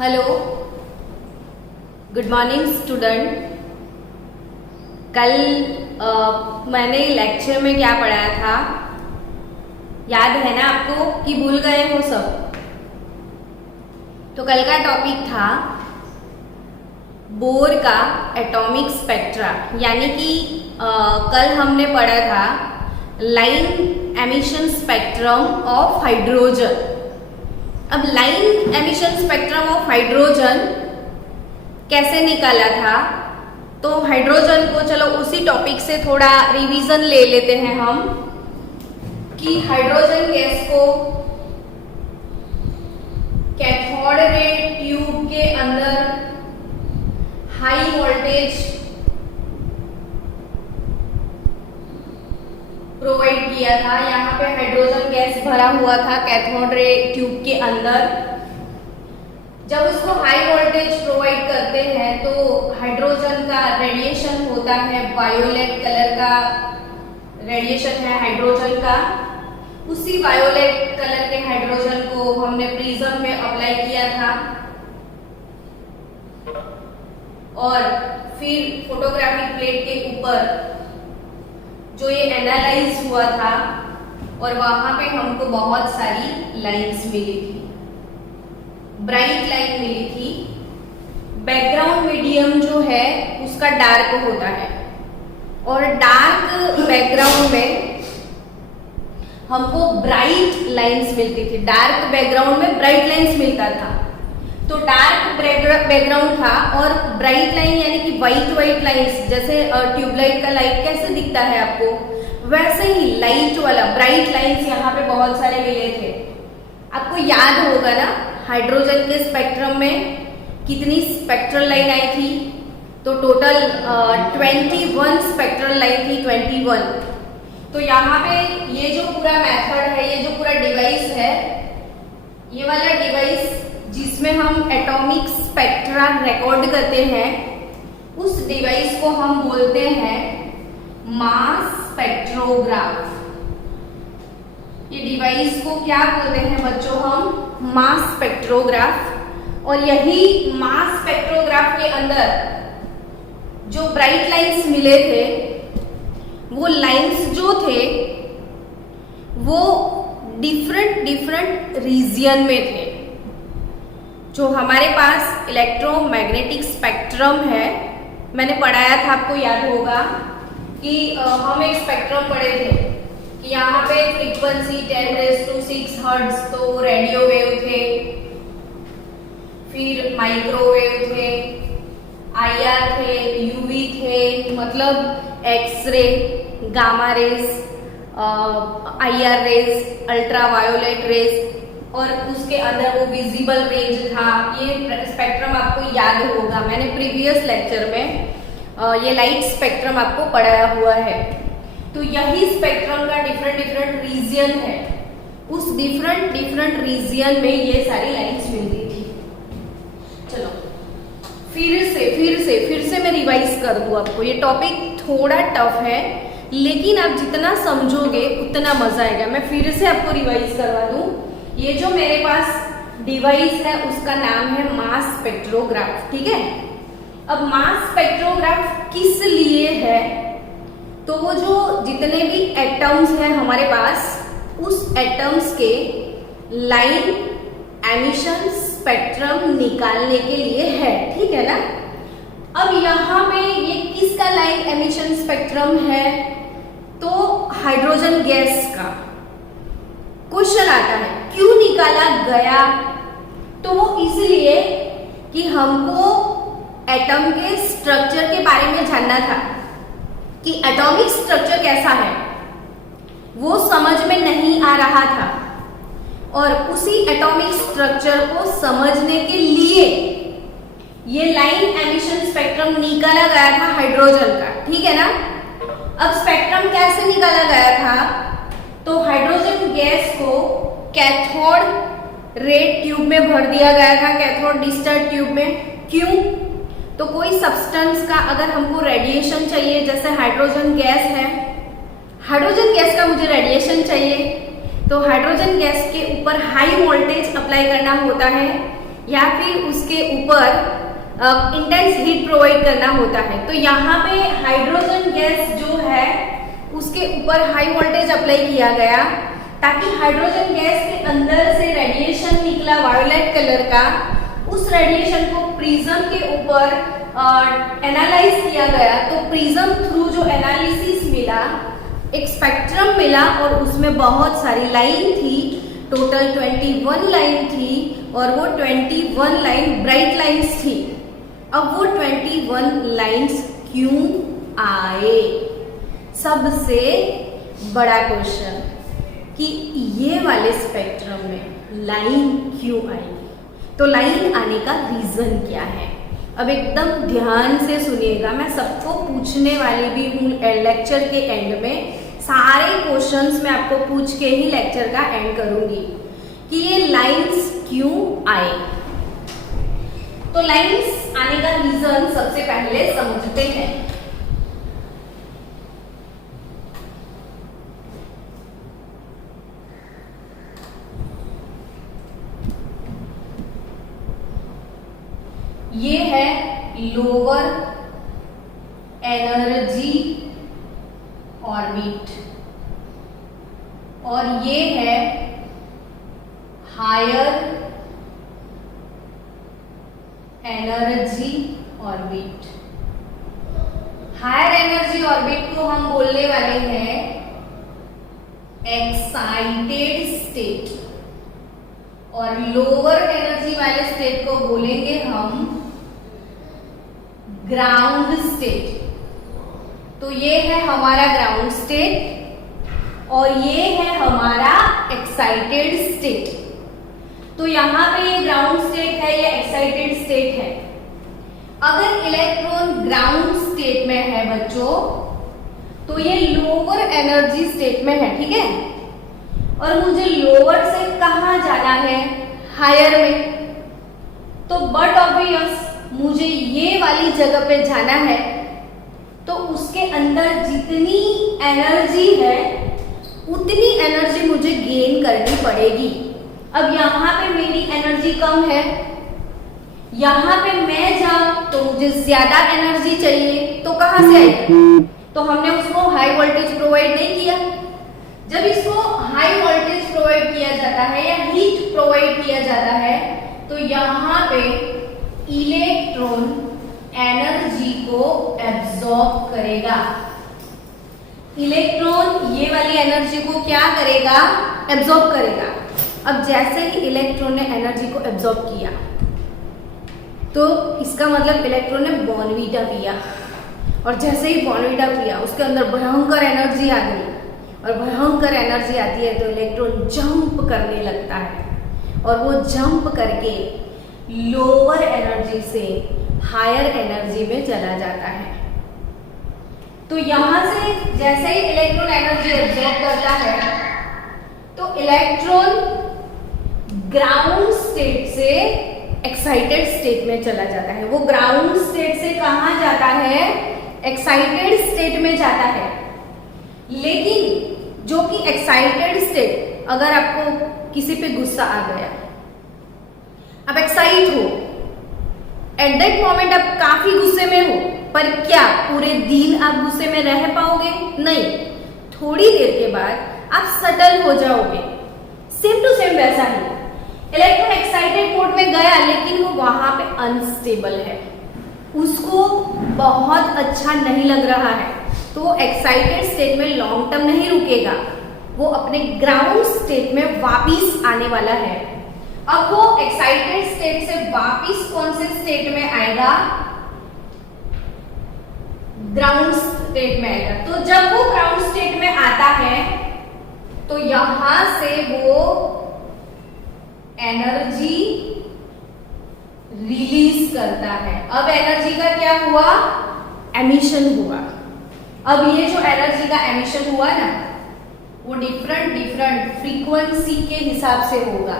Hello, good morning student. कल मैंने lecture में क्या पढ़ाया था याद है ना आपको कि भूल गए हो सब? तो कल का टॉपिक था बोर का एटॉमिक स्पेक्ट्रा, यानी कि कल हमने पढ़ा था line emission spectrum of hydrogen. अब line emission spectrum of hydrogen कैसे निकाला था, तो हाइड्रोजन को चलो उसी टॉपिक से थोड़ा रिवीजन ले लेते हैं हम कि हाइड्रोजन गैस को कैथोड रे ट्यूब के अंदर हाई वोल्टेज प्रोवाइड किया था। यहाँ पे हाइड्रोजन गैस भरा हुआ था कैथोड रे ट्यूब के अंदर। जब उसको हाई वोल्टेज प्रोवाइड करते हैं तो हाइड्रोजन का रेडिएशन होता है, वायोलेट कलर का रेडिएशन है हाइड्रोजन का। उसी वायोलेट कलर के हाइड्रोजन को हमने प्रिज्म में अप्लाई किया था और फिर फोटोग्राफिक प्लेट के ऊपर जो ये एनालाइज हुआ था और वहां पे हमको बहुत सारी लाइंस मिली थी, ब्राइट लाइन मिली थी। बैकग्राउंड मीडियम जो है उसका डार्क होता है और डार्क बैकग्राउंड में हमको ब्राइट लाइंस मिलती थी। डार्क बैकग्राउंड में ब्राइट लाइंस मिलता था। तो डार्क बैकग्राउंड था और ब्राइट लाइन यानी कि व्हाइट लाइंस, जैसे ट्यूबलाइट का लाइट कैसे दिखता है आपको, वैसे ही लाइट वाला ब्राइट लाइंस यहाँ पे बहुत सारे मिले थे। आपको याद होगा ना हाइड्रोजन के स्पेक्ट्रम में कितनी स्पेक्ट्रल लाइन आई थी? तो टोटल 21 स्पेक्ट्रल लाइन थी, 21। तो यहाँ पे ये जो पूरा मेथड है, ये जो पूरा डिवाइस है, ये वाला डिवाइस जिसमें हम एटॉमिक स्पेक्ट्रा रिकॉर्ड करते हैं, उस डिवाइस को हम बोलते हैं मास स्पेक्ट्रोग्राफ। ये डिवाइस को क्या बोलते हैं बच्चों? हम मास स्पेक्ट्रोग्राफ। और यही मास स्पेक्ट्रोग्राफ के अंदर जो ब्राइट लाइंस मिले थे, वो लाइंस जो थे वो डिफरेंट रीजियन में थे। जो हमारे पास इलेक्ट्रोमैग्नेटिक स्पेक्ट्रम है, मैंने पढ़ाया था, आपको याद होगा कि हम एक स्पेक्ट्रम पढ़े थे कि यहाँ पे फ्रीक्वेंसी 10⁶ हर्ट्ज तो रेडियो वेव थे, फिर माइक्रोवेव थे, आईआर थे, यूवी थे, मतलब X ray, gamma rays, IR rays, ultraviolet rays, और उसके अंदर वो विजिबल रेंज था। ये स्पेक्ट्रम आपको याद होगा, मैंने प्रीवियस लेक्चर में ये लाइट स्पेक्ट्रम आपको पढ़ाया हुआ है। तो यही स्पेक्ट्रम का डिफरेंट रीजियन है। उस डिफरेंट रीजियन में ये सारी लाइट्स मिलती थी। चलो फिर से मैं रिवाइज कर दूं आपको। ये टॉपिक थोड़ा टफ है, लेकिन आप जितना समझोगे उतना मजा आएगा। मैं फिर से आपको रिवाइज करवा दूं। ये जो मेरे पास डिवाइस है उसका नाम है मास स्पेक्ट्रोग्राफ, ठीक है? अब मास स्पेक्ट्रोग्राफ किस लिए है? तो वो जो जितने भी एटम्स हैं हमारे पास, उस एटम्स के लाइन एमिशन स्पेक्ट्रम निकालने के लिए है, ठीक है ना? अब यहाँ पे ये किसका लाइन एमिशन स्पेक्ट्रम है? तो हाइड्रोजन गैस का। क्वेश्चन आता है क्यों निकाला गया? तो वो इसलिए कि हमको एटम के स्ट्रक्चर के बारे में जानना था कि एटॉमिक स्ट्रक्चर कैसा है, वो समझ में नहीं आ रहा था। और उसी एटॉमिक स्ट्रक्चर को समझने के लिए ये लाइन एमिशन स्पेक्ट्रम निकाला गया था हाइड्रोजन का, ठीक है ना? अब स्पेक्ट्रम कैसे निकाला गया था? तो हाइड्रोजन गैस को कैथोड रे ट्यूब में भर दिया गया था, कैथोड डिस्चार्ज ट्यूब में। क्यों? तो कोई सब्सटेंस का अगर हमको रेडिएशन चाहिए, जैसे हाइड्रोजन गैस है, हाइड्रोजन गैस का मुझे रेडिएशन चाहिए, तो हाइड्रोजन गैस के ऊपर हाई वोल्टेज अप्लाई करना होता है, या फिर उसके ऊपर इंटेंस हीट प्रोवाइड करना होता है। तो यहाँ पे हाइड्रोजन गैस जो है उसके ऊपर हाई वोल्टेज अप्लाई किया गया ताकि हाइड्रोजन गैस के अंदर से रेडिएशन निकला वायोलेट कलर का, उस रेडिएशन को प्रिज्म के ऊपर एनालाइज किया गया। तो प्रिज्म थ्रू जो एनालिसिस मिला, एक स्पेक्ट्रम मिला और उसमें बहुत सारी लाइन थी, टोटल 21 लाइन थी और वो 21 लाइन ब्राइट लाइंस थी। अब वो 21 लाइंस क्यों आए? सबसे बड़ा क्वेश्चन कि ये वाले स्पेक्ट्रम में लाइन क्यों आएगी? तो लाइन आने का रीजन क्या है? अब एकदम ध्यान से सुनिएगा, मैं सबको पूछने वाली भी हूँ लेक्चर के एंड में। सारे क्वेश्चंस मैं आपको पूछ के ही लेक्चर का एंड करूंगी कि ये लाइंस क्यों आए। तो लाइंस आने का रीजन सबसे पहले समझते हैं। ये है लोअर एनर्जी ऑर्बिट और ये है higher energy orbit. Higher energy orbit को हम बोलने वाले हैं एक्साइटेड स्टेट और लोअर एनर्जी वाले स्टेट को बोलेंगे हम ग्राउंड स्टेट। तो ये है हमारा ग्राउंड स्टेट और ये है हमारा एक्साइटेड स्टेट। तो यहां पे ये ग्राउंड स्टेट है, ये एक्साइटेड स्टेट है। अगर इलेक्ट्रॉन ग्राउंड स्टेट में है बच्चों तो ये लोअर एनर्जी स्टेट में है, ठीक है। और मुझे लोअर से कहां जाना है? हायर में। तो बट ऑब्वियस मुझे ये वाली जगह पे जाना है, तो उसके अंदर जितनी एनर्जी है उतनी एनर्जी मुझे गेन करनी पड़ेगी। अब यहाँ पे मेरी एनर्जी कम है, यहाँ पे मैं जाऊं तो मुझे ज्यादा एनर्जी चाहिए, तो कहां से आएगी? तो हमने उसको हाई वोल्टेज प्रोवाइड नहीं किया। जब इसको हाई वोल्टेज प्रोवाइड किया जाता है या हीट प्रोवाइड किया जाता है तो यहाँ पे इलेक्ट्रॉन एनर्जी को एब्जॉर्ब करेगा। इलेक्ट्रॉन ये वाली एनर्जी को क्या करेगा? एब्जॉर्ब करेगा। अब जैसे ही इलेक्ट्रॉन ने एनर्जी को एब्जॉर्ब किया तो इसका मतलब इलेक्ट्रॉन ने बॉर्नवीटा पिया और जैसे ही बॉर्नवीटा पिया उसके अंदर भयंकर एनर्जी आ गई और भयंकर एनर्जी आती है तो इलेक्ट्रॉन जंप करने लगता है और वो जंप करके लोअर एनर्जी से हायर एनर्जी में चला जाता है। तो यहां से जैसे ही इलेक्ट्रॉन एनर्जी एब्जॉर्ब करता है तो इलेक्ट्रॉन ग्राउंड स्टेट से एक्साइटेड स्टेट में चला जाता है। वो ग्राउंड स्टेट से कहां जाता है? एक्साइटेड स्टेट में जाता है। लेकिन जो कि एक्साइटेड स्टेट, अगर आपको किसी पे गुस्सा आ गया, आप एक्साइट हो, एट दैट मोमेंट आप काफी गुस्से में हो, पर क्या पूरे दिन आप गुस्से में रह पाओगे? नहीं, थोड़ी देर के बाद आप सटल हो जाओगे। सेम टू सेम वैसा ही इलेक्ट्रॉन एक्साइटेड मोड में गया लेकिन वो वहां पे अनस्टेबल है, उसको बहुत अच्छा नहीं लग रहा है, तो वो एक्साइटेड स्टेट में लॉन्ग टर्म नहीं रुकेगा, वो अपने ग्राउंड स्टेट में वापिस आने वाला है। अब वो एक्साइटेड स्टेट से वापिस कौन से स्टेट में आएगा? ग्राउंड स्टेट में आएगा। तो जब वो ग्राउंड स्टेट में आता है तो यहां से वो एनर्जी रिलीज करता है। अब एनर्जी का क्या हुआ? एमिशन हुआ। अब ये जो एनर्जी का एमिशन हुआ ना, वो डिफरेंट फ्रीक्वेंसी के हिसाब से होगा।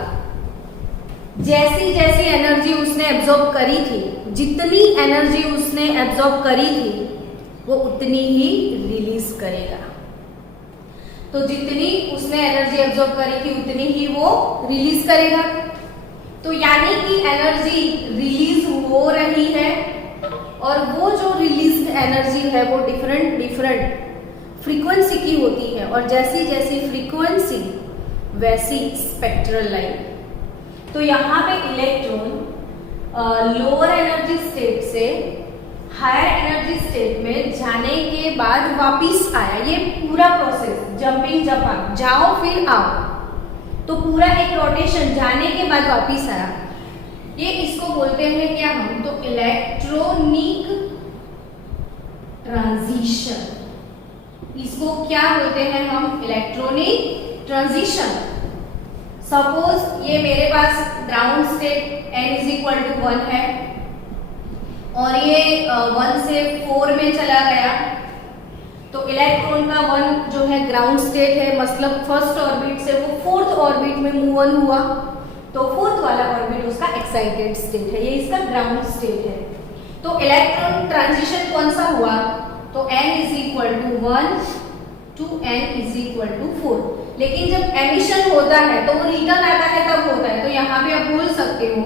जैसी जैसी एनर्जी उसने एब्जॉर्ब करी थी, जितनी एनर्जी उसने एब्जॉर्ब करी थी वो उतनी ही रिलीज करेगा। तो जितनी उसने एनर्जी एब्जॉर्ब करी थी उतनी ही वो रिलीज करेगा। तो यानी कि एनर्जी रिलीज हो रही है, और वो जो रिलीज एनर्जी है वो डिफरेंट फ्रीक्वेंसी की होती है, और जैसी जैसी फ्रीक्वेंसी वैसी स्पेक्ट्रल लाइन। तो यहाँ पे इलेक्ट्रॉन लोअर एनर्जी स्टेट से हायर एनर्जी स्टेट में जाने के बाद वापिस आया। ये पूरा प्रोसेस जंपिंग जंप, जाओ फिर आओ, तो पूरा एक रोटेशन, जाने के बाद वापिस आया। ये इसको बोलते हैं क्या हम, तो इलेक्ट्रॉनिक ट्रांजिशन। इसको क्या बोलते हैं हम, इलेक्ट्रॉनिक ट्रांजिशन। सपोज ये मेरे पास ग्राउंड स्टेट n=1 है, और ये 1 से 4 में चला गया, तो इलेक्ट्रॉन का 1 जो है ग्राउंड स्टेट है, मतलब फर्स्ट ऑर्बिट से वो फोर्थ ऑर्बिट में मूव ऑन हुआ, तो फोर्थ वाला ऑर्बिट उसका एक्साइटेड स्टेट है, ये इसका ग्राउंड स्टेट है। तो इलेक्ट्रॉन ट्रांजिशन कौन सा हुआ, तो n=1 to n=4। लेकिन जब एमिशन होता है तो वो रिटर्न आता है तब होता है, तो यहाँ पे आप बोल सकते हो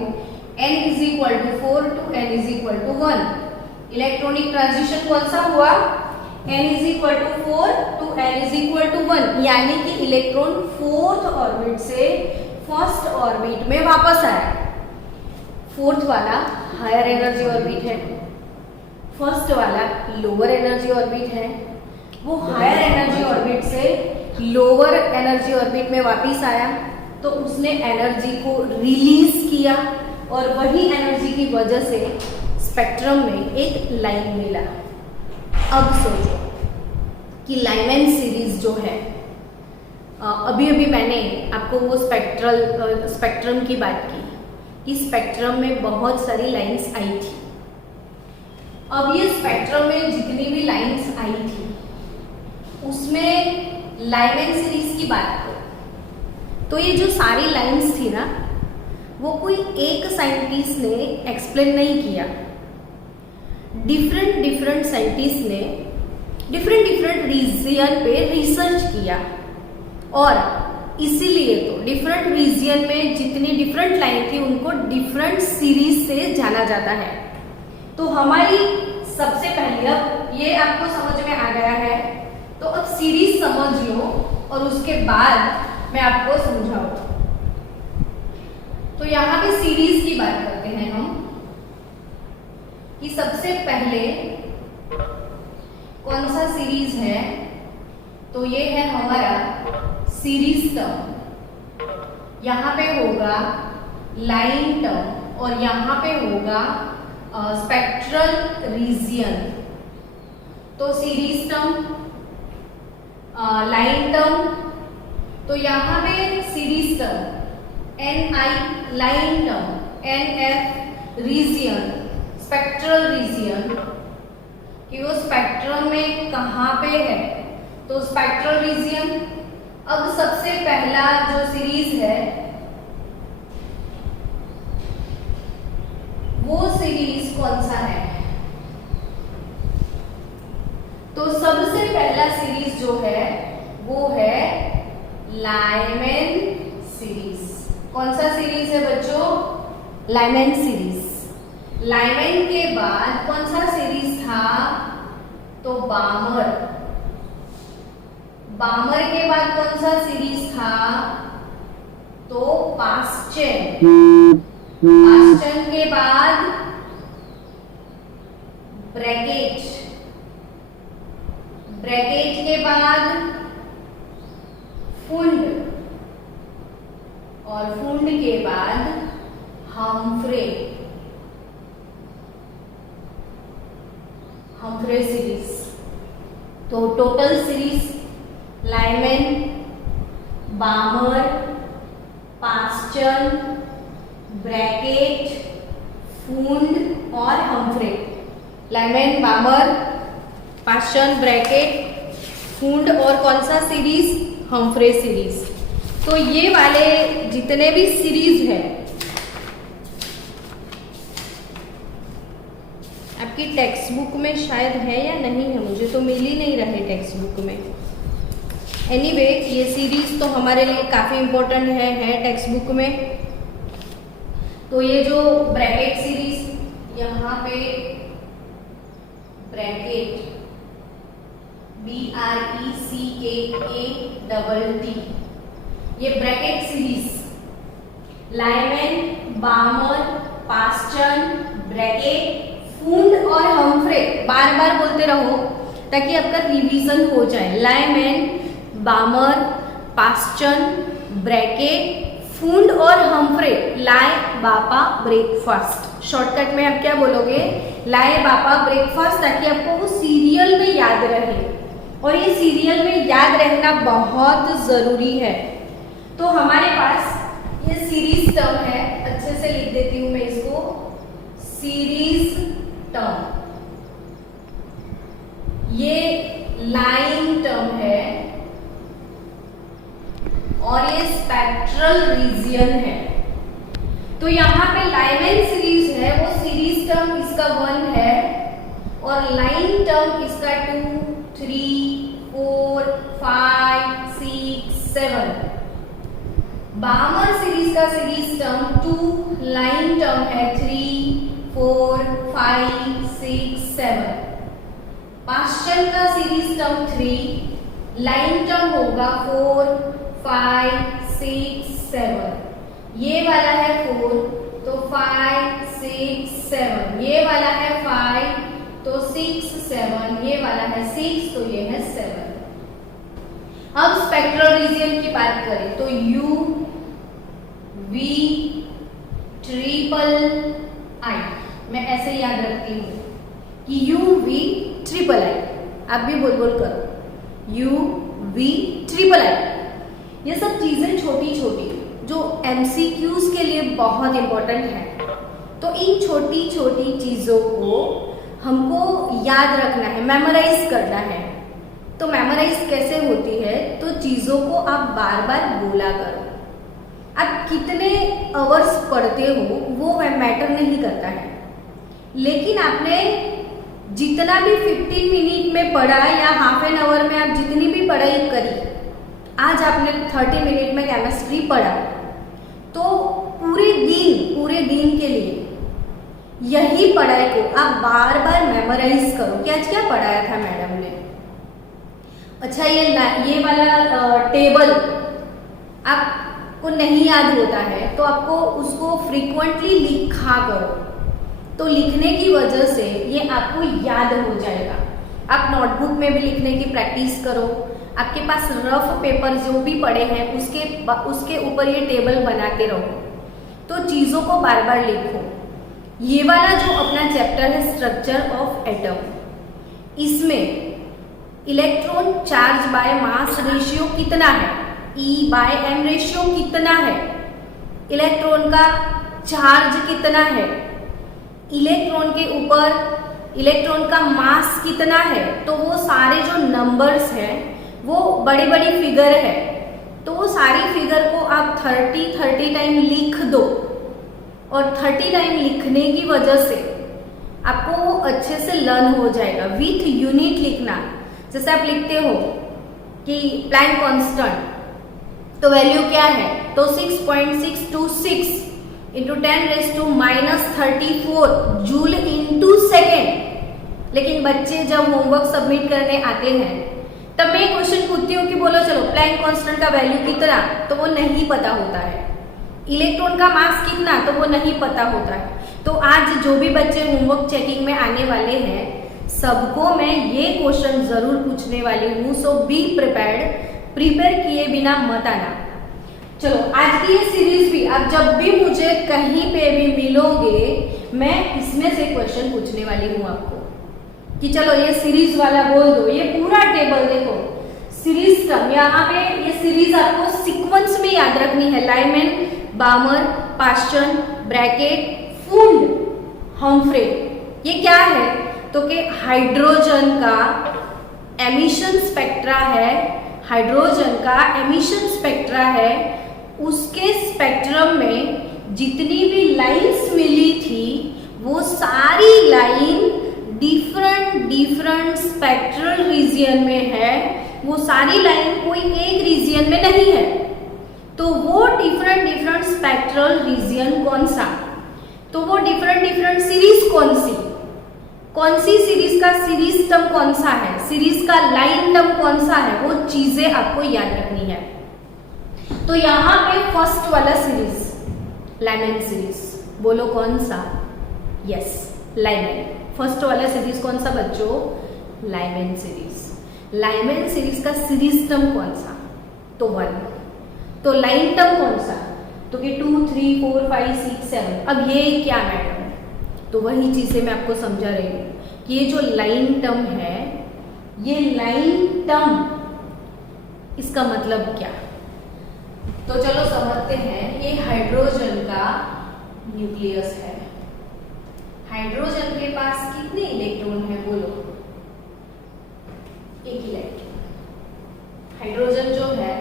n=4 to n=1। Electronic transition कौन सा हुआ, n=4 to n=1, यानी कि इलेक्ट्रॉन फोर्थ ऑर्बिट से फर्स्ट ऑर्बिट में वापस आया। फोर्थ वाला हायर एनर्जी ऑर्बिट है, फर्स्ट वाला लोअर एनर्जी ऑर्बिट है। वो हायर एनर्जी ऑर्बिट से लोअर एनर्जी ऑर्बिट में वापस आया, तो उसने एनर्जी को रिलीज किया, और वही एनर्जी की वजह से स्पेक्ट्रम में एक लाइन मिला। अब सोचो कि लाइमैन सीरीज जो है, अभी अभी मैंने आपको वो स्पेक्ट्रम की बात की कि स्पेक्ट्रम में बहुत सारी लाइंस आई थी। अब ये स्पेक्ट्रम में जितनी भी लाइंस आई थी उसमें लाइमैन सीरीज की बात करो, तो ये जो सारी लाइंस थी ना, वो कोई एक साइंटिस्ट ने एक्सप्लेन नहीं किया। डिफरेंट साइंटिस्ट ने डिफरेंट रीजन पे रिसर्च किया, और इसीलिए तो डिफरेंट रीजन में जितनी डिफरेंट लाइन थी उनको डिफरेंट सीरीज से जाना जाता है। तो हमारी सबसे पहले, अब ये आपको समझ में आ गया है, तो अब सीरीज समझ लो और उसके बाद मैं आपको समझाऊं। तो यहाँ पे सीरीज की बात करते हैं हम, कि सबसे पहले कौन सा सीरीज है, तो ये है हमारा सीरीज टर्म। यहाँ पे होगा लाइन टर्म, और यहाँ पे होगा स्पेक्ट्रल रीजियन। तो सीरीज टर्म, लाइन टर्म, तो यहाँ पे series term Ni line term, Nf region, spectral region, कि वो स्पेक्ट्रम में कहाँ पे है, तो स्पेक्ट्रल रीजियन। अब सबसे पहला जो सीरीज है वो सीरीज कौन सा है, तो सबसे पहला सीरीज जो है वो है लाइमैन सीरीज। कौन सा सीरीज है बच्चों, लाइमैन सीरीज। लाइमैन के बाद कौन सा सीरीज था, तो बामर। बामर के बाद कौन सा सीरीज था, तो पास्चन। पास्चन के बाद ब्रैकेट। ब्रैकेट के बाद फुंड, और फुंड के बाद हम्फ्रे। Humphrey series. तो total series Lyman, बामर, Paschen, bracket, फुंड और हम्फ्रे। लाइमैन, बामर, पास्चन, ब्रैकेट, फुंड और कौन सा सीरीज, हम्फ्रे सीरीज। तो ये वाले जितने भी सीरीज है आपकी टेक्स्ट बुक में शायद है या नहीं है, मुझे तो मिल ही नहीं रहे टेक्स्ट बुक में। एनीवे, ये सीरीज तो हमारे लिए काफ़ी इम्पोर्टेंट है टेक्स्ट बुक में। तो ये जो ब्रैकेट सीरीज यहाँ पे ब्रैकेट BRECKATT, ये Brackett series Lyman, बामर, Paschen, bracket, फूंड और हम्फ्रे बार बार बोलते रहो ताकि आपका रिवीजन हो जाए। लाइमैन, बामर, पास्चन, ब्रैकेट, फूंड और हम्फ्रे, लाए बापा ब्रेकफास्ट। शॉर्टकट में आप क्या बोलोगे? लाए बापा ब्रेकफास्ट, ताकि आपको वो सीरियल में याद रहे, और ये सीरियल में याद रहना बहुत जरूरी है। तो हमारे पास ये सीरीज टर्म है, अच्छे से लिख देती हूं मैं इसको, सीरीज टर्म। ये लाइन टर्म है और ये स्पेक्ट्रल रीजियन है। तो यहाँ पे लाइमैन सीरीज है, वो सीरीज टर्म इसका 1 है और लाइन टर्म इसका 2, 3, 4, 5, 6, 7। बामर सीरीज का सीरीज टर्म 2, लाइन टर्म है 3, 4, 5, 6, 7। पास्चन का सीरीज टर्म 3, लाइन टर्म होगा 4, 5, 6, 7। ये वाला है 4 तो 5, 6, 7। ये वाला है 5 तो 6, 7। ये वाला है 6 तो ये है 7। अब स्पेक्ट्रल रीजियन की बात करें तो U V ट्रिपल I, मैं ऐसे याद रखती हूँ कि U V ट्रिपल I, आप भी बोल बोल करो U V ट्रिपल I। ये सब चीजें छोटी छोटी जो MCQs के लिए बहुत इंपॉर्टेंट है। तो इन छोटी छोटी चीजों को हमको याद रखना है, मेमोराइज करना है। तो मेमोराइज कैसे होती है? तो चीजों को आप बार बार बोला करो। आप कितने आवर्स पढ़ते हो वो मैटर नहीं करता है, लेकिन आपने जितना भी 15 मिनट में पढ़ा या हाफ एन आवर में आप जितनी भी पढ़ाई करी, आज आपने 30 मिनट में केमिस्ट्री पढ़ा, तो पूरे दिन के लिए यही पढ़ाई को आप बार बार मेमोराइज करो कि आज क्या पढ़ाया था मैडम ने। अच्छा, ये वाला टेबल आपको नहीं याद होता है तो आपको उसको फ्रीक्वेंटली लिखा करो, तो लिखने की वजह से ये आपको याद हो जाएगा। आप नोटबुक में भी लिखने की प्रैक्टिस करो। आपके पास रफ पेपर जो भी पड़े हैं उसके ऊपर ये टेबल बना के रहो, तो चीज़ों को बार बार लिखो। ये वाला जो अपना चैप्टर है स्ट्रक्चर ऑफ एटम, इसमें electron charge by mass ratio कितना है, E/m रेशियो कितना है, इलेक्ट्रॉन का चार्ज कितना है, इलेक्ट्रॉन के ऊपर इलेक्ट्रॉन का मास कितना है, तो वो सारे जो नंबर्स हैं वो बड़ी बड़ी फिगर है, तो वो सारी फिगर को आप 30 टाइम लिख दो, और 30 टाइम लिखने की वजह से आपको वो अच्छे से लर्न हो जाएगा। विथ यूनिट लिखना, जैसे आप लिखते हो कि प्लैंक कांस्टेंट, तो वैल्यू क्या है, तो 6.626 इंटू 10⁻⁻34 जूल इंटू सेकेंड। लेकिन बच्चे जब होमवर्क सबमिट करने आते हैं तब मैं क्वेश्चन पूछती हूँ कि बोलो चलो प्लैंक कांस्टेंट का वैल्यू कितना, तो वो नहीं पता होता है। इलेक्ट्रॉन का मास कितना, तो वो नहीं पता होता है। तो आज जो भी बच्चे होमवर्क चेकिंग में आने वाले हैं सबको मैं ये क्वेश्चन जरूर पूछने वाली हूँ, सो बी प्रिपेयर किए बिना मत आना। चलो, आज की ये सीरीज भी आप जब भी मुझे कहीं पे भी मिलोगे मैं इसमें से क्वेश्चन पूछने वाली हूँ आपको कि चलो ये सीरीज वाला बोल दो। ये पूरा टेबल देखो, सीरीज टर्म, यहाँ पे ये सीरीज आपको सीक्वेंस में याद रखनी है। Lyman, बामर, Paschen, bracket, फूंड, Humphrey. ये क्या है, तो कि हाइड्रोजन का एमिशन स्पेक्ट्रा है, हाइड्रोजन का एमिशन स्पेक्ट्रा है, उसके स्पेक्ट्रम में जितनी भी लाइंस मिली थी वो सारी लाइन डिफरेंट स्पेक्ट्रल रीजियन में है। वो सारी लाइन कोई एक रीजियन में नहीं है। तो वो डिफरेंट स्पेक्ट्रल रीजियन कौन सा, तो वो डिफरेंट सीरीज कौन सी सीरीज का सीरीज टर्म कौन सा है, सीरीज का लाइन टर्म कौन सा है, वो चीजें आपको याद रखनी है। तो यहाँ पे फर्स्ट वाला सीरीज लाइमैन सीरीज, बोलो कौन सा? Yes, Lyman. फर्स्ट वाला सीरीज कौन सा बच्चों? Lyman series. लाइमैन सीरीज का सीरीज टर्म कौन सा? तो 1। तो लाइन टर्म कौन सा? तो कि 2, 3, 4, 5, 6, 7। अब ये क्या मैडम? तो वही चीजें मैं आपको समझा रही हूँ कि ये जो लाइन टर्म है, ये लाइन टर्म इसका मतलब क्या? तो चलो समझते हैं। ये हाइड्रोजन का न्यूक्लियस है। हाइड्रोजन के पास कितने इलेक्ट्रॉन है बोलो? एक इलेक्ट्रॉन। हाइड्रोजन जो है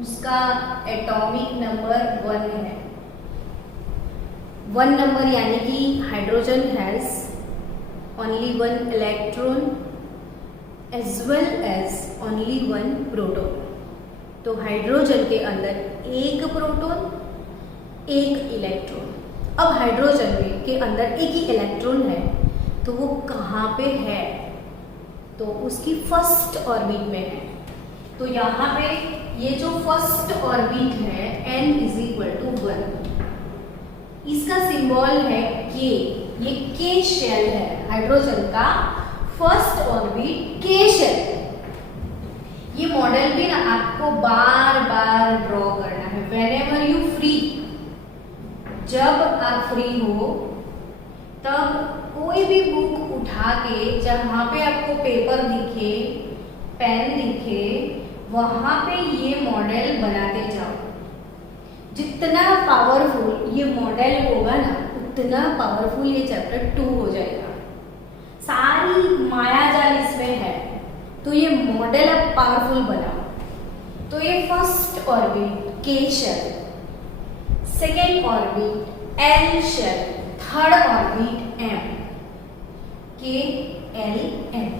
उसका एटॉमिक नंबर 1 है। 1 नंबर यानी कि hydrogen has only 1 electron as well as only 1 proton. तो हाइड्रोजन के अंदर एक प्रोटॉन, एक इलेक्ट्रॉन। अब हाइड्रोजन के अंदर एक ही इलेक्ट्रॉन है, तो वो कहाँ पे है? तो उसकी फर्स्ट ऑर्बिट में है। तो यहाँ पे ये जो फर्स्ट ऑर्बिट है n = 1, इसका सिंबल है K। ये K शेल है हाइड्रोजन का फर्स्ट ऑर्बिट K शेल है। ये मॉडल भी ना आपको बार बार ड्रॉ करना है whenever you free। जब आप फ्री हो तब कोई भी बुक उठा के जहां पे आपको पेपर दिखे, पेन दिखे, वहां पे ये मॉडल बनाते जाओ। जितना पावरफुल ये मॉडल होगा ना, उतना पावरफुल ये चैप्टर 2 हो जाएगा। सारी मायाजाल इसमें है, तो ये मॉडल आप पावरफुल बनाओ। तो ये first orbit K shell, second orbit L shell, third orbit M, K L M।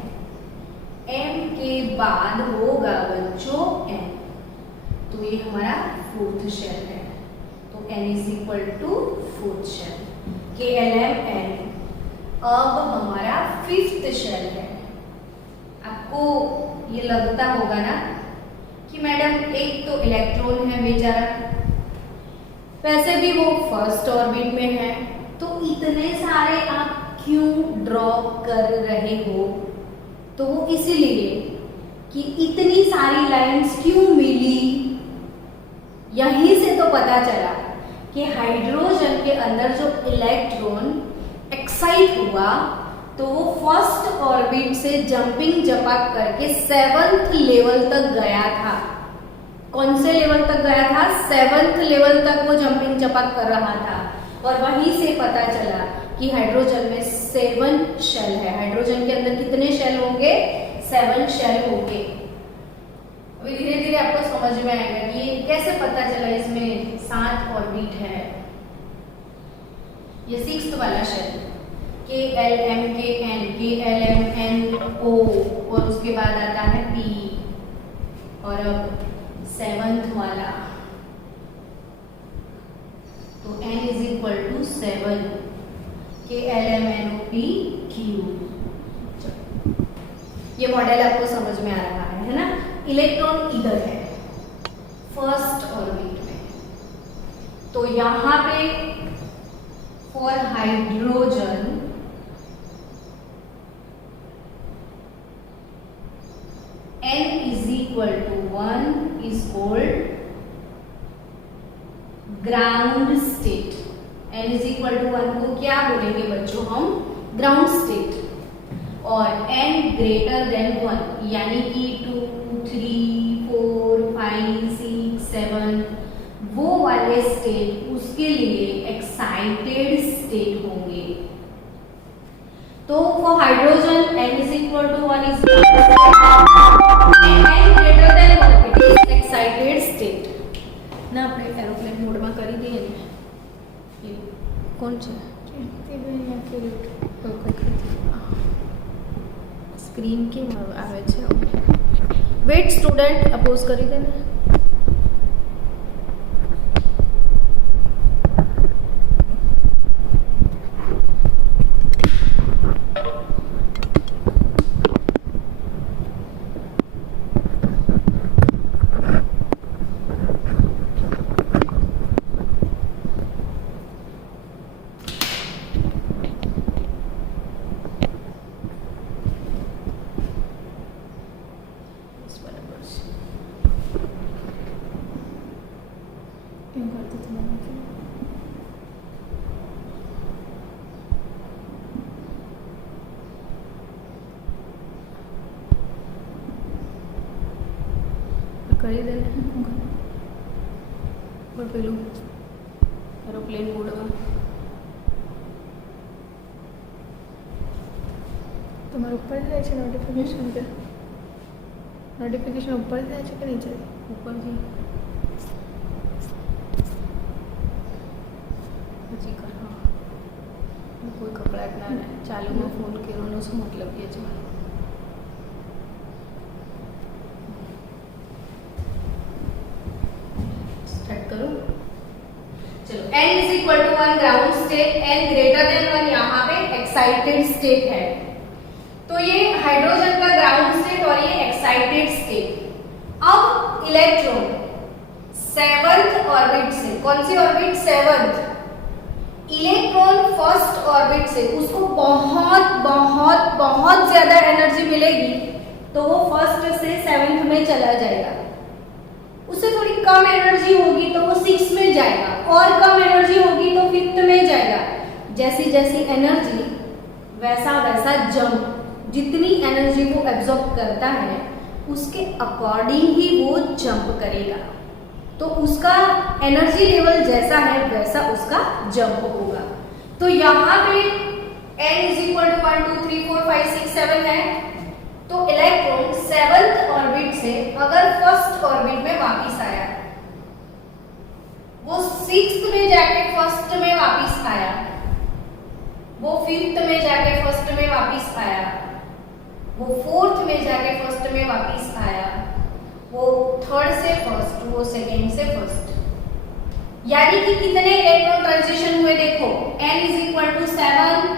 M के बाद होगा बच्चों N, तो ये हमारा फोर्थ शेल है। तो N = fourth shell, K L M N। अब हमारा फिफ्थ शेल है। आपको ये लगता होगा ना कि मैडम एक तो इलेक्ट्रॉन है बेचारा, वैसे भी वो फर्स्ट ऑर्बिट में है, तो इतने सारे आप क्यों ड्रॉ कर रहे हो? तो वो इसीलिए कि इतनी सारी लाइंस क्यों मिली। यहीं से तो पता चला कि हाइड्रोजन के अंदर जो इलेक्ट्रॉन एक्साइट हुआ तो वो फर्स्ट ऑर्बिट से जंपिंग जपक करके 7th लेवल तक गया था। कौन से लेवल तक गया था? 7th लेवल तक वो जंपिंग जपक कर रहा था। और वहीं से पता चला कि हाइड्रोजन में 7 शेल है। हाइड्रोजन के अंदर कितने शेल होंगे? 7 शेल होंगे। अभी धीरे धीरे आपको समझ में आएगा कि कैसे पता चला इसमें 7 ऑर्बिट है। ये 6th वाला shell K L M K N, K L M N O, और उसके बाद आता है P। और अब 7th वाला तो N = 7, K L M N O P Q। ये मॉडल आपको समझ में आ रहा है ना? इलेक्ट्रॉन इधर है फर्स्ट ऑर्बिट में, तो यहां पे for hydrogen N = 1 is called ground state. N = 1 को क्या बोलेंगे बच्चों? हम ग्राउंड स्टेट। और N > 1 यानी कि 2, 3, 4, 5, 6, 7 वो वाले स्टेट उसके लिए एक्साइटेड स्टेट होंगे। तो for hydrogen N = 1 is excited state ना। આપણે એરોપ્લેન મોડમાં કરી દઈએ ને। કોણ છે? સ્ક્રીન કેમ આવે છે? વેટ સ્ટુડન્ટ, અપોઝ કરી દે ને। કરી દે ને પણ પેલું એરોપ્લેન મોડમાં તમારે ઉપર જાય છે નોટિફિકેશન કે નોટિફિકેશન ઉપર જાય છે કે નીચે ઉપરથી પછી કર કોઈ કપડાં ના ને ચાલુમાં ફોન કરવાનો શું મતલબ એ છે स्टार्ट करो चलो n is equal to 1 ground state n greater than 1 यहाँ पे एक्साइटेड स्टेट है तो ये हाइड्रोजन का ग्राउंड स्टेट और ये एक्साइटेड स्टेट अब इलेक्ट्रॉन 7th ऑर्बिट से कौन सी orbit 7th electron first orbit से उसको बहुत बहुत बहुत ज्यादा एनर्जी मिलेगी तो वो फर्स्ट से 7th में चला जाएगा उससे थोड़ी कम एनर्जी होगी तो वो 6 में जाएगा और कम एनर्जी होगी तो 5th में जाएगा जैसी जैसी एनर्जी वैसा वैसा जंप जितनी एनर्जी वो एब्जॉर्ब करता है उसके अकॉर्डिंग ही वो जंप करेगा तो उसका एनर्जी लेवल जैसा है वैसा उसका जंप होगा तो यहाँ पे n इज इक्वल टू 1 2 3 4 5 6 7 है तो इलेक्ट्रॉन 7th ऑर्बिट से अगर फर्स्ट ऑर्बिट में वापस आया वो 6th में जाके फर्स्ट में वापस आया वो 5th में जाके फर्स्ट में वापस आया वो 4th में जाके फर्स्ट में वापस आया वो 3rd से फर्स्ट वो 2nd से फर्स्ट यानी कि कितने इलेक्ट्रॉन ट्रांजिशन हुए देखो n is equal to 7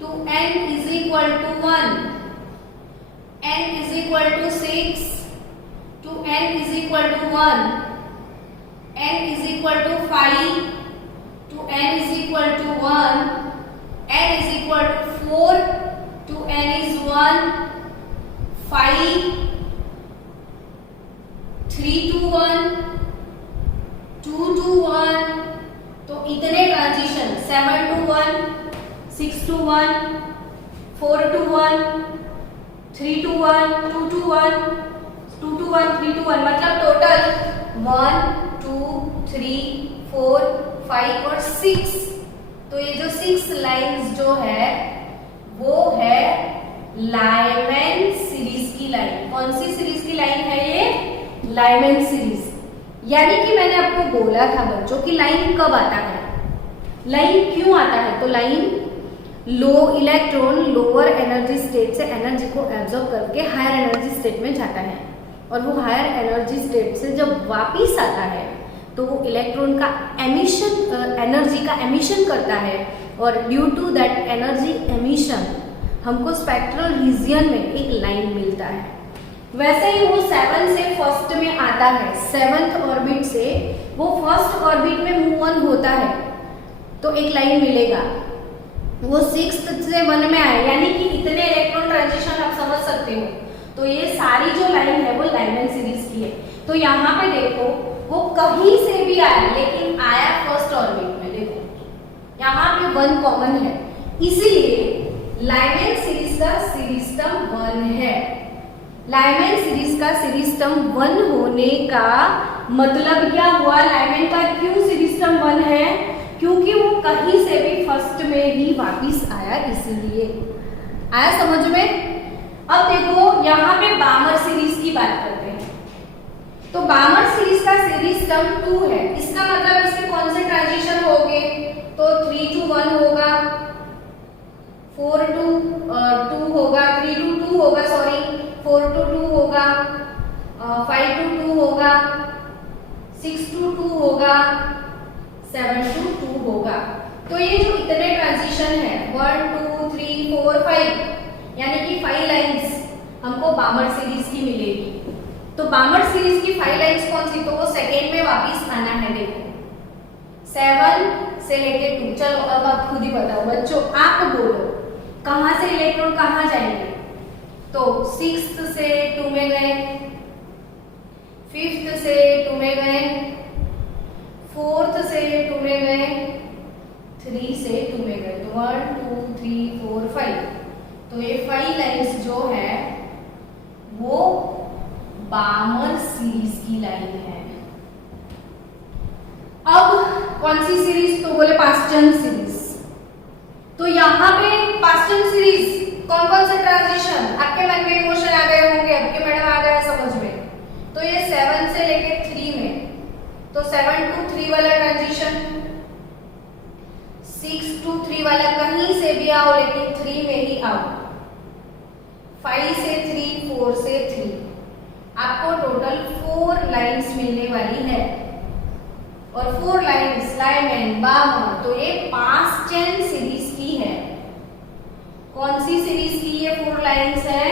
to n is equal to 1 n is equal to 6 to n is equal to 1 n is equal to 5 to n is equal to 1 n is equal to 4 to n is 1 5 3 to 1 2 to 1 तो इतने transition 7 to 1 6 to 1 4 to 1 3 to 1 2 to 1 2 to 1 3 to 1 मतलब total 1 2 3 4 5 और 6 तो ये जो 6 lines जो है वो है लाइमैन सीरीज की लाइन कौन सी सीरीज की लाइन है ये लाइमैन सीरीज यानी कि मैंने आपको बोला था बच्चों कि लाइन कब आता है लाइन क्यों आता है तो line low electron lower energy state से एनर्जी को एब्जॉर्ब करके हायर एनर्जी स्टेट में जाता है और वो हायर एनर्जी स्टेट से जब वापस आता है तो वो इलेक्ट्रॉन का एमिशन एनर्जी का एमिशन करता है और due to that energy emission हमको स्पेक्ट्रल रीजियन में एक लाइन मिलता है वैसे ही वो 7 से फर्स्ट में आता है 7th ऑर्बिट से वो फर्स्ट ऑर्बिट में मूव ऑन होता है तो एक लाइन मिलेगा वो 6th से 1 में आए यानी कि इतने इलेक्ट्रॉन ट्रांजिशन आप समझ सकते हो तो ये सारी जो लाइन है वो लाइमैन सीरीज की है तो यहाँ पे देखो वो कहीं से भी आया लेकिन आया फर्स्ट ऑर्बिट में देखो यहाँ पे 1 कॉमन है इसीलिए लाइमैन सीरीज का सीरीज टर्म 1 है लाइमैन सीरीज का सीरीज टर्म 1 होने का मतलब क्या हुआ लाइमैन का क्यों सीरीज टर्म 1 है क्योंकि वो कहीं से भी फर्स्ट में ही वापस आया इसलिए आया समझ में अब देखो यहाँ पे बामर सीरीज की बात करते हैं तो बामर सीरीज का सीरीज टर्म 2 है इसका मतलब इसके कौन से ट्रांजिशन होंगे तो 3 to 1 होगा 4 to 2 होगा 3 to 2 होगा सॉरी 4 to 2 होगा 5 to 2 होगा 6 to 2 होगा 7 to 2 होगा तो ये जो इतने ट्रांजिशन है 1 2 3 4 5 यानी कि 5 लाइंस हमको बामर सीरीज की मिलेगी तो बामर सीरीज की 5 लाइंस कौन सी तो वो सेकेंड में वापस आना है देखो 7 से लेके 2 चलो अब आप खुद ही बताओ बच्चों आप बोलो कहां से इलेक्ट्रॉन कहां जाएंगे तो 6th से 2 में गए 5th से 2 में गए 4th से 2 में गए 3 से 2 में गए तो 1 2 3 4 5 तो ये 5 लाइंस जो है वो बामर सीरीज की लाइन है। अब कौन सी सीरीज? तो बोले पास्टन सीरीज। तो यहाँ पे पास्टन सीरीज कौन कौन से ट्रांजिशन आपके मन में इमोशन आ गए होंगे, आपके मैडम आ गया समझ में। तो ये 7 से लेके 3 में, तो 7 to 3 वाला ट्रांजिशन, 6 to 3 वाला कहीं से भी आओ लेकिन 3 में ही आओ, 5 से 3, 4 से 3, आपको टोटल 4 लाइंस मिलने वाली है। और 4 लाइंस लाइमैन बामर, तो ये पास्टन सीरीज की है। कौन सी सीरीज की ये 4 लाइंस है?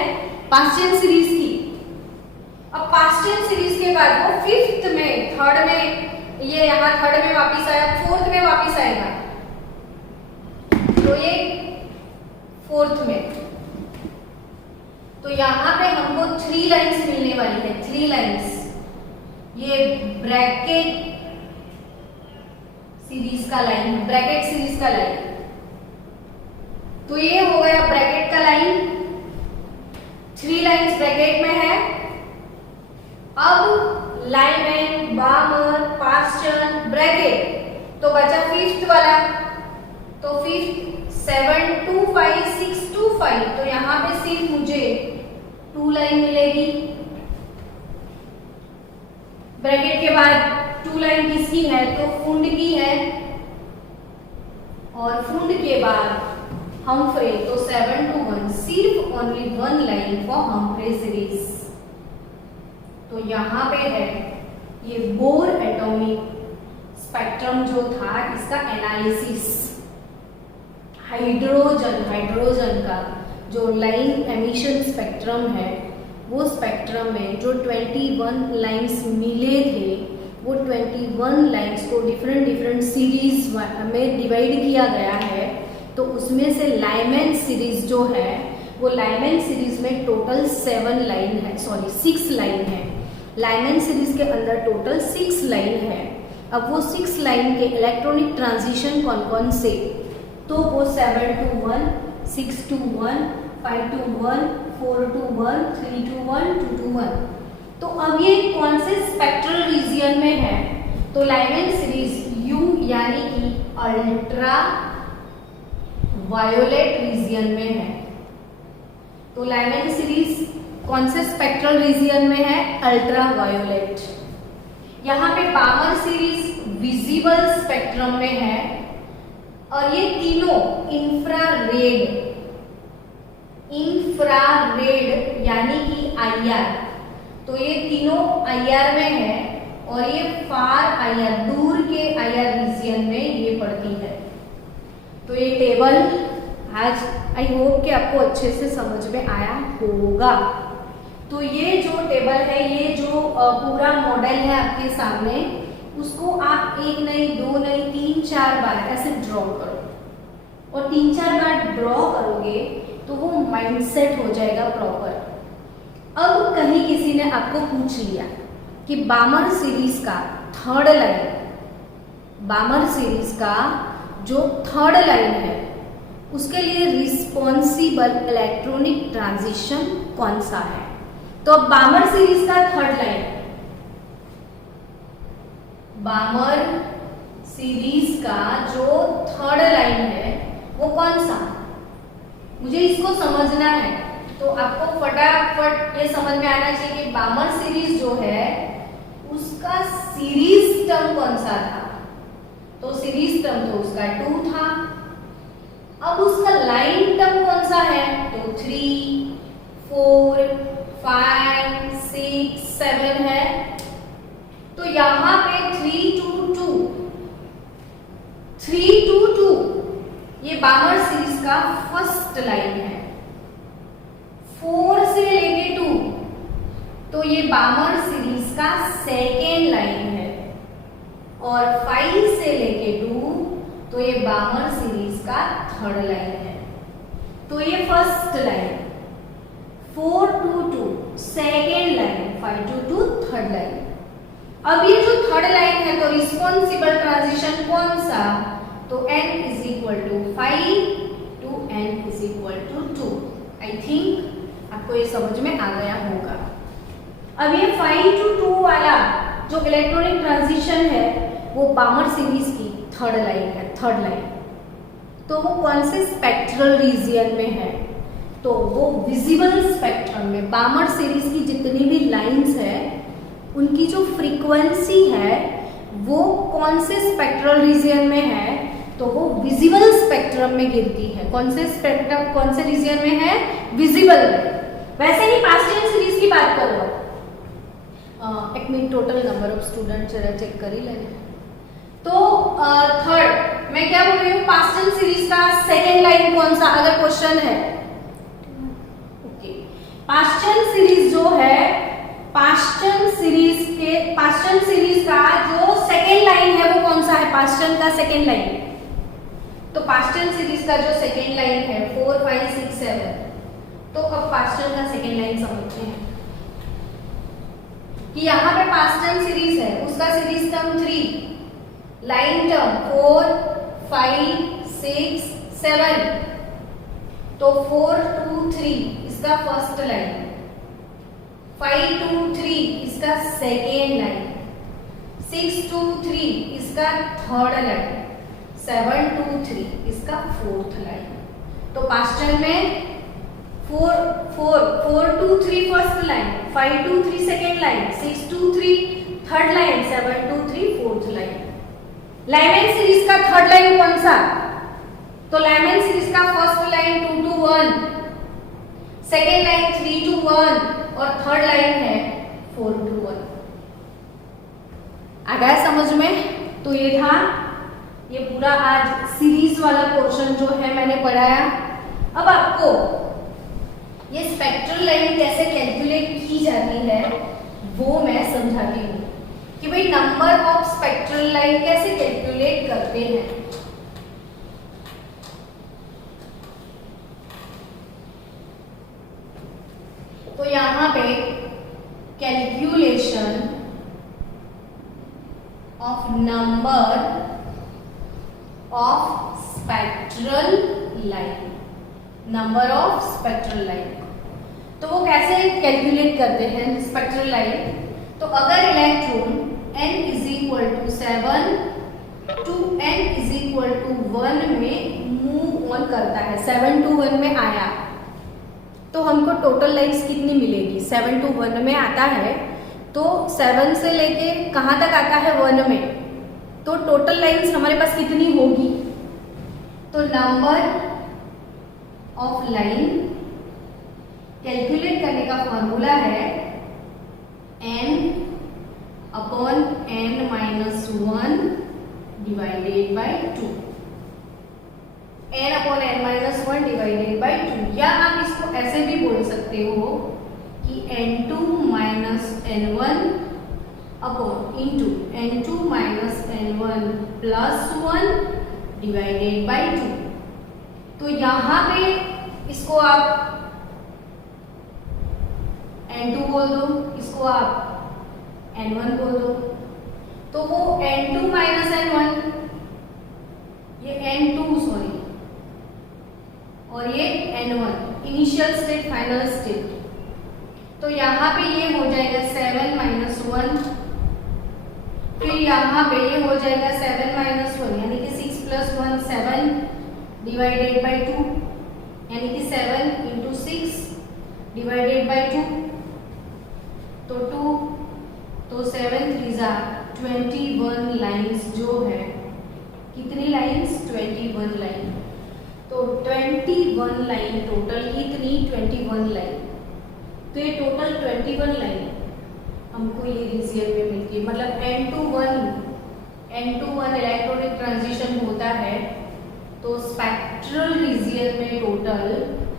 पास्टन सीरीज की। अब पास्टन सीरीज के बाद वो 5th में, 3rd में, ये यहाँ 3rd में वापिस आया, 4th में वापिस आएगा, तो ये 4th में। तो यहाँ पे हमको 3 लाइंस मिलने वाली है, 3 लाइंस। ये ब्रैकेट सीरीज का लाइन, ब्रैकेट सीरीज का लाइन। तो ये हो गया ब्रैकेट का लाइन, 3 लाइंस ब्रैकेट में है। अब लाइमैन बामर पास्टन ब्रैकेट, तो बचा 5th वाला, तो 5th 7 to 5, 6 to 5, तो यहाँ पे सिर्फ मुझे 2 लाइन मिलेगी। ब्रैकेट के बाद 2 लाइन किसकी है? तो फुंड की है। और फुंड के बाद हम्फ्रे, तो 7 to 1, सिर्फ only 1 line for Humphrey series. तो यहाँ पे है ये बोर एटॉमिक स्पेक्ट्रम जो था, इसका एनालिसिस। हाइड्रोजन का जो लाइन एमिशन स्पेक्ट्रम है, वो स्पेक्ट्रम में जो 21 लाइंस मिले थे, वो 21 लाइंस को डिफरेंट सीरीज में डिवाइड किया गया है। तो उसमें से लाइमैन सीरीज जो है, वो लाइमैन सीरीज में टोटल 7 लाइन है, सॉरी 6 लाइन है। लाइमैन सीरीज के अंदर टोटल 6 लाइन है। अब वो 6 लाइन के इलेक्ट्रॉनिक ट्रांजिशन कौन कौन से? तो वो 7 to 1, 6 to 1, 5 to 1, 4 to 1, 3 to 1, 2 to 1। तो अब ये कौन से स्पेक्ट्रल रीजियन में है? तो लाइमैन सीरीज यू यानी कि अल्ट्रा वायोलेट रीजियन में है। तो लाइमैन सीरीज कौन से स्पेक्ट्रल रीजियन में है? Ultra violet. यहाँ पे बामर सीरीज विजिबल स्पेक्ट्रम में है। और ये तीनों इंफ्रारेड यानी कि IR, तो ये तीनों IR में है। और ये फार IR, दूर के IR रीजियन में ये पड़ती है। तो ये टेबल आज आई होप कि आपको अच्छे से समझ में आया होगा। तो ये जो टेबल है, ये जो पूरा मॉडल है आपके सामने, उसको आप 1 नहीं 2 नहीं 3-4 बार ऐसे ड्रॉ करो। और 3-4 बार ड्रॉ करोगे तो वो माइंडसेट हो जाएगा प्रॉपर। अब कहीं किसी ने आपको पूछ लिया कि बामर सीरीज का 3rd लाइन, बामर सीरीज का जो 3rd लाइन है, उसके लिए रिस्पॉन्सिबल इलेक्ट्रॉनिक ट्रांजिशन कौन सा है? तो अब बामर सीरीज का 3rd लाइन, बामर सीरीज का जो 3rd लाइन है वो कौन सा? मुझे इसको समझना है। तो आपको फटाफट ये समझ में आना चाहिए कि बामर सीरीज जो है उसका सीरीज टर्म कौन सा था? तो सीरीज टर्म तो उसका 2 था। अब उसका लाइन टर्म कौन सा है? तो 3, 4, 5, 6, 7 है। तो यहाँ पे 3 to 2 ये बामर सीरीज का फर्स्ट लाइन है। 4 से लेके 2 तो ये बामर सीरीज का सेकेंड लाइन है। और 5 से लेके 2 तो ये बामर सीरीज का 3rd लाइन है। तो ये first line, 4 to 2 second line, 5 to 2 3rd line. अब ये जो 3rd लाइन है तो रिस्पॉन्सिबल ट्रांजिशन कौन सा? तो n is equal to 5 to n is equal to 2। I think आपको ये समझ में आ गया होगा। अब ये 5 to 2 वाला जो इलेक्ट्रॉनिक ट्रांजिशन है वो बामर सीरीज की थर्ड लाइन। तो वो कौन से स्पेक्ट्रल रीजियन में है? तो वो विजिबल स्पेक्ट्रम में। बामर सीरीज की जितनी भी लाइंस है उनकी जो फ्रीक्वेंसी है वो कौन से स्पेक्ट्रल रीजियन में है? तो वो विजिबल स्पेक्ट्रम में गिरती है। कौन से रीजियन में है? विजिबल में। वैसे ही पास्टल सीरीज की बात करो। एक minute, total number of student जरा चेक कर ही लेंगे। तो थर्ड मैं क्या बोल रही हूँ, पास्टल सीरीज का सेकेंड लाइन कौन सा, अगर क्वेश्चन है। ओके, पास्टल सीरीज जो है, पास्टल सीरीज का जो सेकेंड लाइन है वो कौन सा है? पास्टल का सेकेंड लाइन। तो पास्टल सीरीज का जो सेकेंड लाइन है 4, 5, 6, 7। तो अब पास्टल का सेकेंड लाइन समझते हैं कि यहाँ पे पास्टल सीरीज है, उसका सीरीज टर्म 3, लाइन टर्म 4, 5, 6, 7। तो 4, 2, 3 इसका फर्स्ट लाइन, 5, 2, 3 इसका सेकेंड लाइन, 6, 2, 3 इसका थर्ड लाइन, 7, 2, 3 इसका फोर्थ लाइन। तो पास्टल में 4, 2, 3 first line, 5, 2, 3 second line, 6, 2, 3 third line, 7, 2, 3 fourth line. Lyman series का थर्ड लाइन कौन सा? तो लाइमैन सीरीज का first line 2 to 1, second line 3 to 1 और थर्ड लाइन है 4 to 1। आ गया समझ में? तो ये था ये पूरा आज सीरीज वाला पोर्शन जो है मैंने पढ़ाया। अब आपको ये स्पेक्ट्रल लाइन कैसे कैलकुलेट की जाती है वो मैं समझाती हूँ कि भाई नंबर ऑफ स्पेक्ट्रल लाइन कैसे कैलकुलेट करते हैं। तो यहाँ पे calculation of number of spectral line, number of spectral line. तो वो कैसे कैलकुलेट करते हैं स्पेक्ट्रल लाइन? तो अगर इलेक्ट्रॉन n = 7 to n = 1 में मूव ऑन करता है, 7 to 1 में आया, तो हमको टोटल लाइन्स कितनी मिलेगी? 7 to 1 में आता है तो 7 से लेके कहाँ तक आता है? 1 में। तो टोटल लाइन्स हमारे पास कितनी होगी? तो नंबर ऑफ लाइन कैलकुलेट करने का फॉर्मूला है n/n - 1 divided by 2। n/n - 1 divided by 2, या आप इसको ऐसे भी बोल सकते हो कि n2 - n1 into n2 - n1 plus 1 divided by 2। तो यहाँ पे इसको आप n2 बोल दो, इसको आप n1 बोल दो। तो वो n2 - n1, ये n2 सॉरी, और ये n1 initial state final state. तो यहाँ पे ये हो जाएगा 7 - 1, फिर यहाँ पे ये हो जाएगा 7 - 1 यानी कि 6 + 1 7 डिवाइडेड बाय 2, यानी कि 7 × 6 डिवाइडेड बाय 2। तो 2, तो 7 3 21 लाइंस जो है, कितनी लाइंस? 21 लाइन। तो 21 लाइन टोटल, कितनी? 21 लाइन। तो ये टोटल 21 लाइन हमको ये रीजियन में मिलती है। मतलब n2 1 इलेक्ट्रॉनिक ट्रांजिशन होता है तो स्पेक्ट्रल रीजियन में टोटल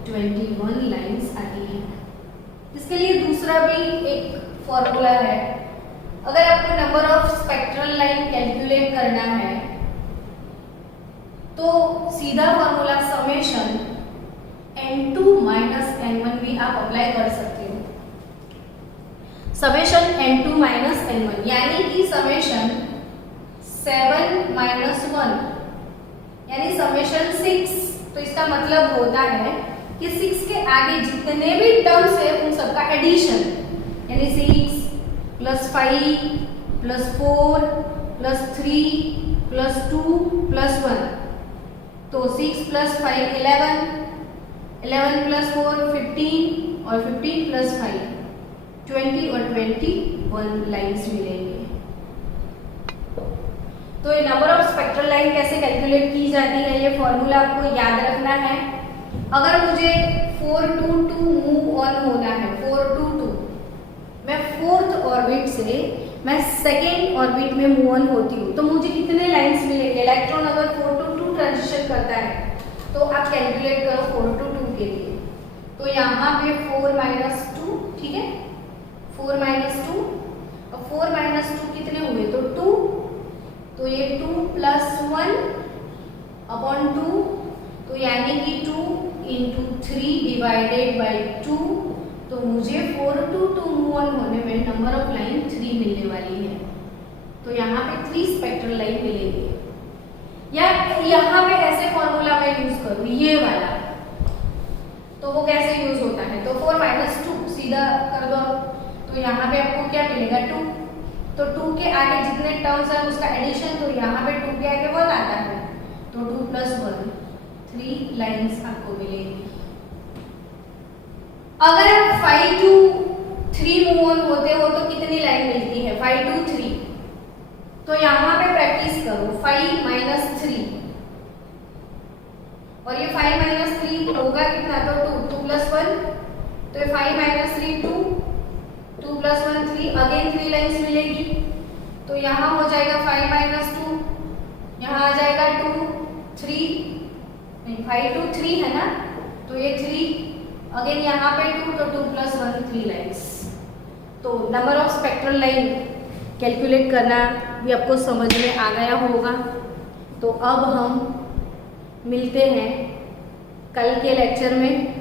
21 लाइंस आती है। इसके लिए दूसरा भी एक फॉर्मूला है। अगर आपको number of spectral line calculate करना है तो सीधा फॉर्मूला समेशन n2 - n1 भी आप अप्लाई कर सकते हो। समेशन n2 - n1 यानी कि समेशन 7 - 1 यानी समेशन 6। तो इसका मतलब होता है कि 6 के आगे जितने भी टर्म्स है उन सबका एडिशन, यानी 6 +5 +4 +3 +2 +1, तो 6 + 5 11, 11 + 4 15 और 15 + 5 20 और 21 लाइंस मिलेंगे। तो ये नंबर ऑफ स्पेक्ट्रल लाइन कैसे कैलकुलेट की जाती है, ये फॉर्मूला आपको याद रखना है। अगर मुझे 4 to 2 मूव ऑन होना है, 4 to 2, मैं फोर्थ ऑर्बिट से मैं सेकेंड ऑर्बिट में मूव ऑन होती हूँ, तो मुझे कितने लाइंस मिलेंगे। इलेक्ट्रॉन अगर 4 to 2 ट्रांजिशन करता है तो आप कैलकुलेट करो 4 to 2 के लिए। तो यहाँ पे 4 - 2, ठीक है, 4 - 2, अब 4 - 2 कितने हुए, तो 2, तो ये 2 + 1 अपॉन 2, तो यानी कि 2 × 3 डिवाइडेड बाई 2, तो मुझे 4 to 2 मूव ऑन होने में नंबर ऑफ लाइन 3 मिलने वाली है। तो यहाँ पे 3 स्पेक्ट्रल लाइन मिलेंगे। या यहाँ पे ऐसे फॉर्मूला मैं यूज करूँ, ये वाला, तो वो कैसे यूज होता है, तो 4 - 2 सीधा कर दो, तो यहाँ पे आपको क्या मिलेगा, 2, तो 2 के आगे जितने टर्म्स है उसका एडिशन, तो यहाँ पे 2 के आगे 1 आता है, तो 2 + 1 3 लाइंस आपको मिलेगी। अगर आप 5 to 3 मूव ऑन होते हो तो कितनी लाइन मिलती है, 5 to 3, तो यहाँ पे प्रैक्टिस करो 5 - 3, और ये 5 - 3 होगा कितना, तो 2 + 1, तो ये 5 - 3 2, 2 + 1 3, अगेन 3 लाइंस मिलेगी, तो यहाँ हो जाएगा 5 - 2, यहाँ आ जाएगा 2 3, नहीं 5 to 3 है ना, तो ये 3, अगेन यहाँ पे 2, तो 2 + 1 3 लाइंस। तो number of spectral line calculate करना भी आपको समझ में आ गया होगा। तो अब हम मिलते हैं कल के लेक्चर में।